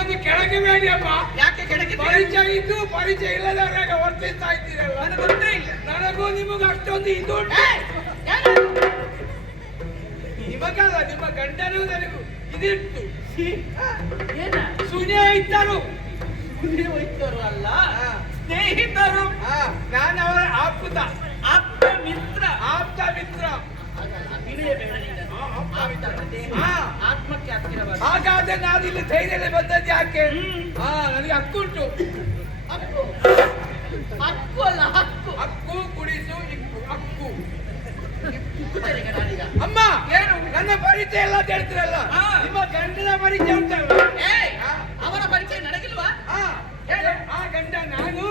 ನನ್ನನ್ನು ಕೆಳಗೆ ಬೇಡಿ ಅಮ್ಮ. ಯಾಕೆ ಕೆಳಗೆ? ಪರಿಚಯ ಇದ್ದು ಪರಿಚಯ ಇಲ್ಲದವರಾಗ ವರ್ತಿಸ್ತಾ ಇದ್ದೀರಲ್ಲ. ನನಗೆ ಗೊತ್ತೇ ಇಲ್ಲ. ನನಗೂ ನಿಮಗೂ ಅಷ್ಟೊಂದು ಇದು ಉಂಟು. ನಿಮಗಲ್ಲ, ನಿಮ್ಮ ಗಂಡನಿಗೂ ನನಗೂ ಇದಿತ್ತು. ಏನ ಸುನೇ ಇದ್ದರು. ವೈದ್ಯರು ಅಲ್ಲ, ಸ್ನೇಹಿತರು. ನಾನು ಅವರ ಆಪ್ತ ಆಪ್ತ ಮಿತ್ರ. ಆಪ್ತ ಮಿತ್ರ. ಅಭಿನಯ ಬೇಡ ನಿನ್ನ. ಆತ್ಮಕ್ಕೆ ಹತ್ತಿರವಾದ. ಹಾಗಾದ್ರೆ ನಾನು ಇಲ್ಲಿ ಧೈರ್ಯದಲ್ಲಿ ಬಂದದ್ದು ಯಾಕೆ? ನನಗೆ ಹಕ್ಕುಂಟು. ಹಕ್ಕು ಹಕ್ಕು ಅಲ್ಲ, ಹಕ್ಕು. ಹಕ್ಕು ಕುಡಿಸು ಇಕ್ಕು ಹಕ್ಕು. ನಾನೀಗ ಅಮ್ಮ ಏನು ನನ್ನ ಪರಿಚಯ ಎಲ್ಲ ಹೇಳ್ತಿರಲ್ಲ, ನಿಮ್ಮ ಗಂಡನ ಪರಿಚಯ ಉಂಟಲ್ಲ? ಅವರ ಪರಿಚಯ ನನಗಿಲ್ವಾ? ಆ ಗಂಡ ನಾನು.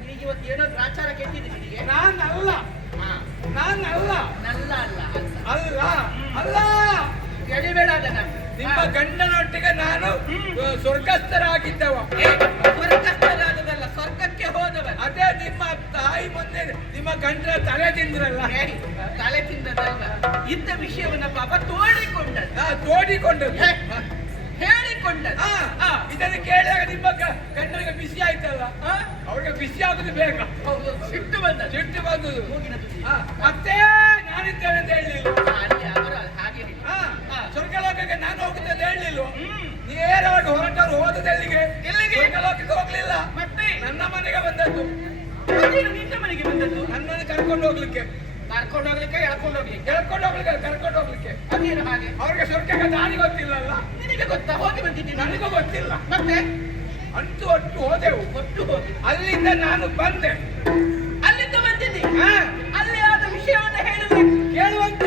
ನಿನಗೆ ಇವತ್ತು ಏನೋ ಗ್ರಾಚಾರ ಕೆಟ್ಟಿದೆ ನಿನಗೆ. ನಾನಲ್ಲ ನಾನಲ್ಲ ನಲ್ಲ ಅಲ್ಲ ಅಲ್ಲ ಅಲ್ಲ ಎಳಿಬೇಡ ಅದನ್ನ. ನಿಮ್ಮ ಗಂಡನೊಟ್ಟಿಗೆ ನಾನು ಸ್ವರ್ಗಸ್ಥರಾಗಿದ್ದವ. ಸ್ವರ್ಗಸ್ಥರಾದದಲ್ಲ, ಸ್ವರ್ಗಕ್ಕೆ ಹೋದವ. ಅದೇ ನಿಮ್ಮ ತಾಯಿ ಮುಂದೆ ನಿಮ್ಮ ಗಂಡನ ತಲೆ ತಿಂದ್ರಲ್ಲ. ತಲೆ ತಿಂದದಲ್ಲ, ಇದ್ದ ವಿಷಯವನ್ನ ಪಾಪ ತೋಡಿಕೊಂಡದ್ದು. ತೋಡಿಕೊಂಡದ್ದು ಹೇಳಿಕೊಂಡದ್ದು. ಇದನ್ನು ಕೇಳಿದಾಗ ನಿಮ್ಮ ಗಂಡನಿಗೆ ಬಿಸಿ ಆಯ್ತಲ್ಲ, ಅವ್ರಿಗೆ ಬಿಸಿ ಆಗುದು ಬೇಗ. ಸಿಟ್ಟು ಬಂದದ್ದು. ಸಿಟ್ಟು ಬಂದುದು. ಮತ್ತೆ ನಾನಿದ್ದೇನೆ ಅಂತ ಹೇಳಲಿಲ್ಲ. ಹಾಗೇನಿಲ್ಲ. ಸ್ವರ್ಗಲೋಕಕ್ಕೆ ನಾನು ಹೋಗುತ್ತದೆ ಹೇಳಲಿಲ್ಲ. ನೇರವಾಗಿ ಹೊರಟರು ಹೋದದ್ದು ಎಲ್ಲಿಗೆ? ಸ್ವರ್ಗಲೋಕಕ್ಕೆ ಹೋಗ್ಲಿಲ್ಲ. ಮತ್ತೆ ನನ್ನ ಮನೆಗೆ ಬಂದದ್ದು. ನಿನ್ನ ಮನೆಗೆ ಬಂದದ್ದು? ನನ್ನನ್ನು ಕರ್ಕೊಂಡು ಹೋಗ್ಲಿಕ್ಕೆ. ಕರ್ಕೊಂಡು ಹೋಗ್ಲಿಕ್ಕೆ ಎಳ್ಕೊಂಡು ಹೋಗ್ಲಿಕ್ಕೆ? ಎಳ್ಕೊಂಡು ಹೋಗ್ಲಿಕ್ಕೆ, ಕರ್ಕೊಂಡು ಹೋಗ್ಲಿಕ್ಕೆ. ಅದೇನು ಹಾಗೆ? ಅವ್ರಿಗೆ ಸ್ವರ್ಗಕ್ಕೆ ದಾರಿ ಗೊತ್ತಿಲ್ಲಲ್ಲ. ನಿನಗೆ ಗೊತ್ತಾ? ಹೋಗಿ ಬಂದಿದ್ದೀನಿ. ನನಗೂ ಗೊತ್ತಿಲ್ಲ. ಮತ್ತೆ ಅಂತೂ ಒಟ್ಟು ಹೋದೆವು. ಒಟ್ಟು ಹೋಗಿ ಅಲ್ಲಿಂದ ನಾನು ಬಂದೆ. ಅಲ್ಲಿಂದ ಬಂದಿದ್ದೀನಿ. ಅಲ್ಲಿ ಆದ ವಿಷಯವನ್ನು ಹೇಳಬೇಕು. ಕೇಳುವಂತ